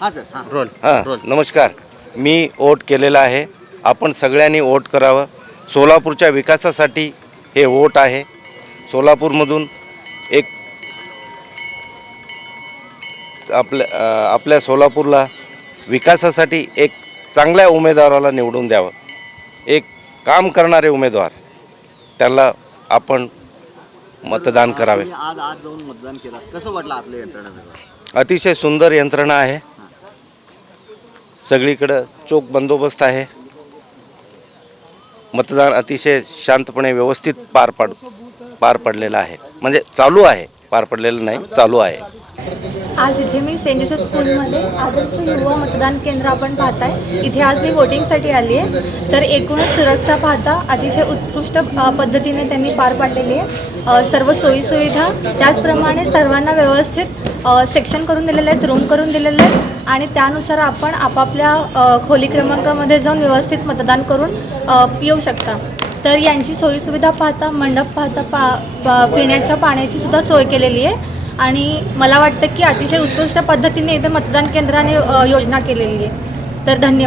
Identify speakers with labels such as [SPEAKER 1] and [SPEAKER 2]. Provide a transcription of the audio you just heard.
[SPEAKER 1] हा सर हा.
[SPEAKER 2] रोल.
[SPEAKER 3] हां नमस्कार. मी वोट केलेला आहे. आपण सगळ्यांनी वोट करावं. सोलापूरच्या विकासासाठी हे वोट आहे. सोलापूरमधून एक आपल्या आपल्या सोलापूरला विकासासाठी एक चांगल्या उमेदवाराला निवडून द्यावं. एक काम करणारे उमेदवार. त्याला आपण मतदान करावे.
[SPEAKER 1] आज आज जाऊन मतदान केलं. कसं वाटलं आपलं यंत्रणा सगळं?
[SPEAKER 3] अतिशय सुंदर यंत्रणा आहे. सगळीकडं चोख बंदोबस्त आहे. मतदान अतिशय शांतपणे व्यवस्थित पार पाड पार पडलेलं आहे. म्हणजे चालू आहे पार पडलेलं नाही चालू आहे.
[SPEAKER 4] आज इथे मी सेंट जोसेफ स्कूलमध्ये आदर्श युवा मतदान केंद्र आपण पाहताय. इथे आज मी वोटिंगसाठी आली आहे. तर एकूणच सुरक्षा पाहता अतिशय उत्कृष्ट पद्धतीने त्यांनी पार पाडलेली आहे. सर्व सोयीसुविधा त्याचप्रमाणे सर्वांना व्यवस्थित सेक्शन करून दिलेले आहेत रूम करून दिलेले आहेत. आणि त्यानुसार आपण आपापल्या खोली क्रमांकामध्ये जाऊन व्यवस्थित मतदान करून येऊ शकता. तर यांची सोयीसुविधा पाहता मंडप पाहता पा पा- पिण्याच्या पाण्याची सुद्धा सोय केलेली आहे. आणि मला वाटतं की अतिशय उत्कृष्ट पद्धतीने इथं मतदान केंद्राने योजना केलेली आहे. तर धन्यवाद.